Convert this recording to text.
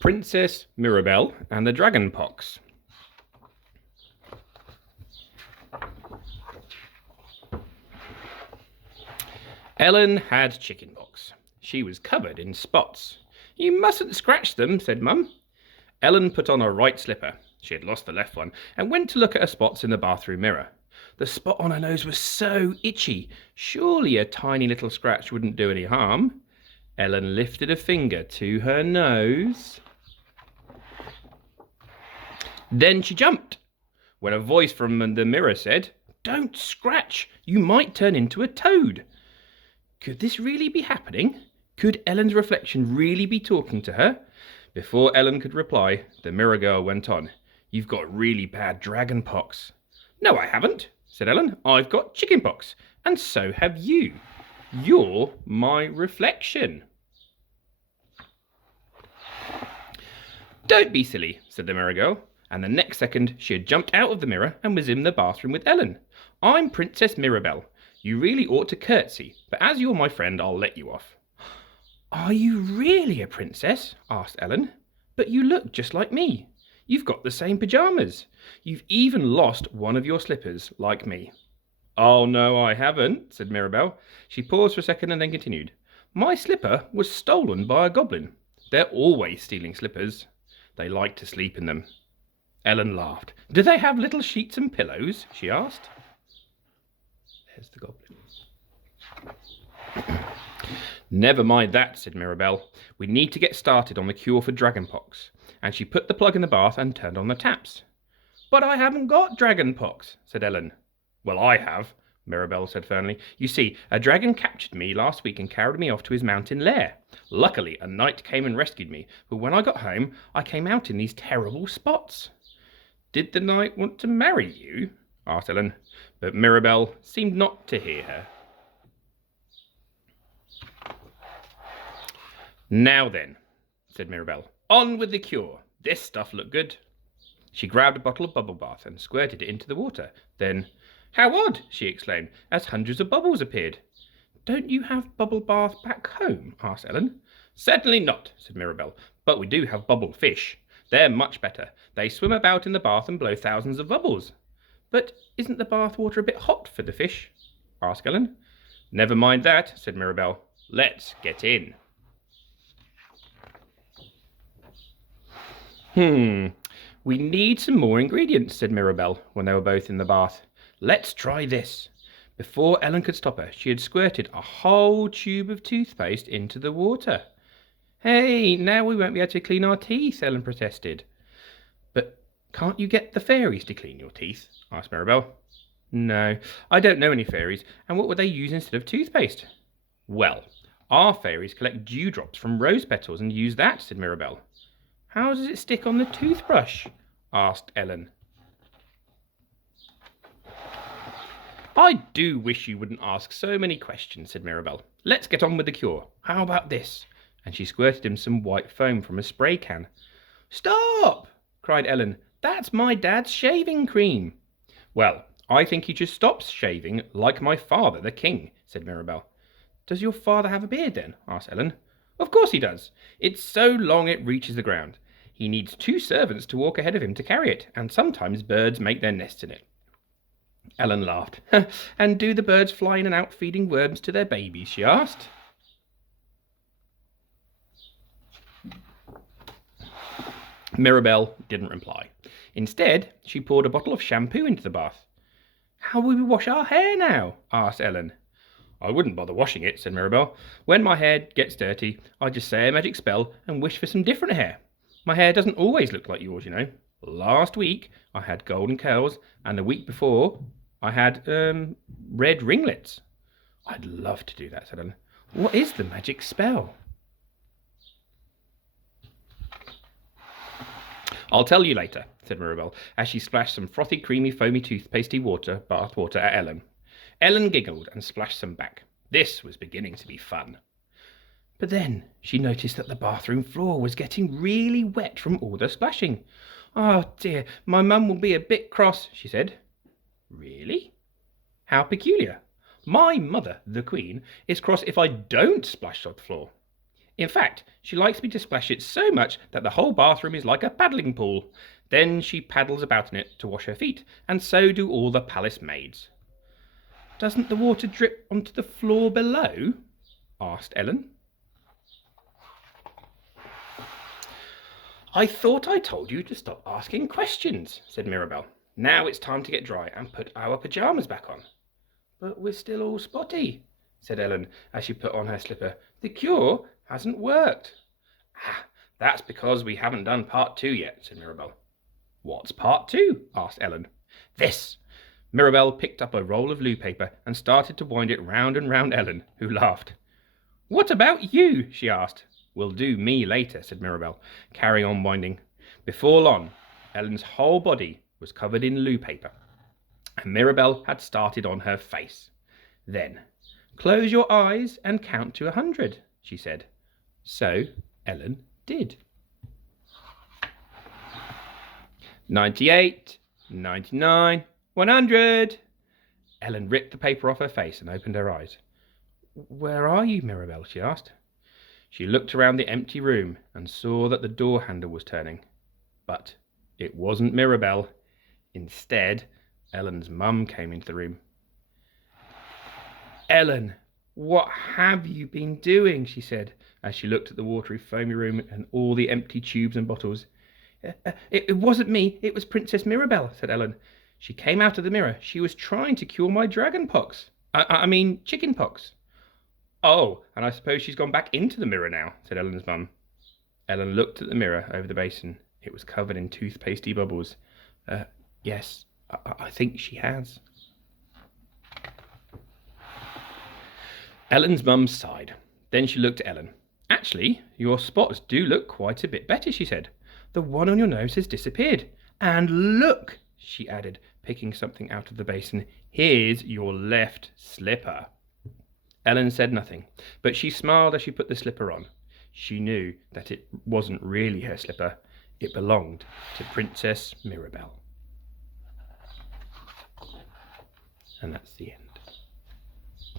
Princess Mirabelle and the Dragon Pox. Ellen had chicken pox. She was covered in spots. "You mustn't scratch them," said Mum. Ellen put on her right slipper. She had lost the left one, and went to look at her spots in the bathroom mirror. The spot on her nose was so itchy. Surely a tiny little scratch wouldn't do any harm. Ellen lifted a finger to her nose. Then she jumped, when a voice from the mirror said, "Don't scratch, you might turn into a toad." Could this really be happening? Could Ellen's reflection really be talking to her? Before Ellen could reply, the mirror girl went on, "You've got really bad dragon pox." "No, I haven't," said Ellen. "I've got chicken pox, and so have you. You're my reflection." "Don't be silly," said the mirror girl, and the next second she had jumped out of the mirror and was in the bathroom with Ellen. "I'm Princess Mirabelle. You really ought to curtsy, but as you're my friend, I'll let you off." "Are you really a princess?" asked Ellen. "But you look just like me. You've got the same pyjamas. You've even lost one of your slippers, like me." "Oh, no, I haven't," said Mirabelle. She paused for a second and then continued. "My slipper was stolen by a goblin. They're always stealing slippers. They like to sleep in them." Ellen laughed. "Do they have little sheets and pillows?" she asked. There's the goblin. "Never mind that," said Mirabelle. "We need to get started on the cure for dragon pox." And she put the plug in the bath and turned on the taps. "But I haven't got dragon pox," said Ellen. "Well, I have," Mirabelle said firmly. "You see, a dragon captured me last week and carried me off to his mountain lair. Luckily, a knight came and rescued me, but when I got home, I came out in these terrible spots." "Did the knight want to marry you?" asked Ellen, but Mirabelle seemed not to hear her. "Now then," said Mirabelle, "on with the cure. This stuff looked good." She grabbed a bottle of bubble bath and squirted it into the water. Then, "How odd!" she exclaimed, as hundreds of bubbles appeared. "Don't you have bubble bath back home?" asked Ellen. "Certainly not," said Mirabelle, "but we do have bubble fish. They're much better. They swim about in the bath and blow thousands of bubbles." "But isn't the bath water a bit hot for the fish?" asked Ellen. "Never mind that," said Mirabelle. "Let's get in." "We need some more ingredients," said Mirabelle when they were both in the bath. "Let's try this." Before Ellen could stop her, she had squirted a whole tube of toothpaste into the water. "Hey, now we won't be able to clean our teeth," Ellen protested. "But can't you get the fairies to clean your teeth?" asked Mirabelle. "No, I don't know any fairies. And what would they use instead of toothpaste?" "Well, our fairies collect dewdrops from rose petals and use that," said Mirabelle. "How does it stick on the toothbrush?" asked Ellen. "I do wish you wouldn't ask so many questions," said Mirabelle. "Let's get on with the cure. How about this?" And she squirted him some white foam from a spray can. "Stop!" cried Ellen. "That's my dad's shaving cream." "Well, I think he should stop shaving like my father, the king," said Mirabelle. "Does your father have a beard then?" asked Ellen. "Of course he does. It's so long it reaches the ground. He needs 2 servants to walk ahead of him to carry it, and sometimes birds make their nests in it." Ellen laughed. "And do the birds fly in and out feeding worms to their babies?" she asked. Mirabelle didn't reply. Instead, she poured a bottle of shampoo into the bath. "How will we wash our hair now?" asked Ellen. "I wouldn't bother washing it," said Mirabelle. "When my hair gets dirty, I just say a magic spell and wish for some different hair. My hair doesn't always look like yours, you know. Last week, I had golden curls, and the week before, I had, red ringlets." "I'd love to do that," said Ellen. "What is the magic spell?" "I'll tell you later," said Mirabelle, as she splashed some frothy, creamy, foamy, toothpastey bath water at Ellen. Ellen giggled and splashed some back. This was beginning to be fun. But then she noticed that the bathroom floor was getting really wet from all the splashing. "Oh dear, my mum will be a bit cross," she said. "Really? How peculiar. My mother, the Queen, is cross if I don't splash on the floor." In fact, she likes me to splash it so much that the whole bathroom is like a paddling pool. Then she paddles about in it to wash her feet, and so do all the palace maids." "Doesn't the water drip onto the floor below?" asked Ellen. "I thought I told you to stop asking questions," said Mirabelle. "Now it's time to get dry and put our pyjamas back on." "But we're still all spotty," said Ellen as she put on her slipper. "The cure hasn't worked." "Ah, that's because we haven't done part 2 yet," said Mirabelle. "What's part 2?" asked Ellen. "This." Mirabelle picked up a roll of loo paper and started to wind it round and round Ellen, who laughed. "What about you?" she asked. "We'll do me later," said Mirabelle, carrying on winding. Before long, Ellen's whole body was covered in loo paper, and Mirabelle had started on her face. Then, "Close your eyes and count to 100, she said. So Ellen did. 98, 99, 100. Ellen ripped the paper off her face and opened her eyes. "Where are you, Mirabelle?" she asked. She looked around the empty room and saw that the door handle was turning. But it wasn't Mirabelle. Instead, Ellen's mum came into the room. "Ellen, what have you been doing?" she said, as she looked at the watery, foamy room and all the empty tubes and bottles. It wasn't me, it was Princess Mirabelle," said Ellen. "She came out of the mirror. She was trying to cure my dragon pox. I mean chicken pox." "Oh, and I suppose she's gone back into the mirror now," said Ellen's mum. Ellen looked at the mirror over the basin. It was covered in toothpastey bubbles. Yes, I think she has." Ellen's mum sighed. Then she looked at Ellen. "Actually, your spots do look quite a bit better," she said. "The one on your nose has disappeared. And look," she added, picking something out of the basin, "here's your left slipper." Ellen said nothing, but she smiled as she put the slipper on. She knew that it wasn't really her slipper. It belonged to Princess Mirabelle. And that's the end.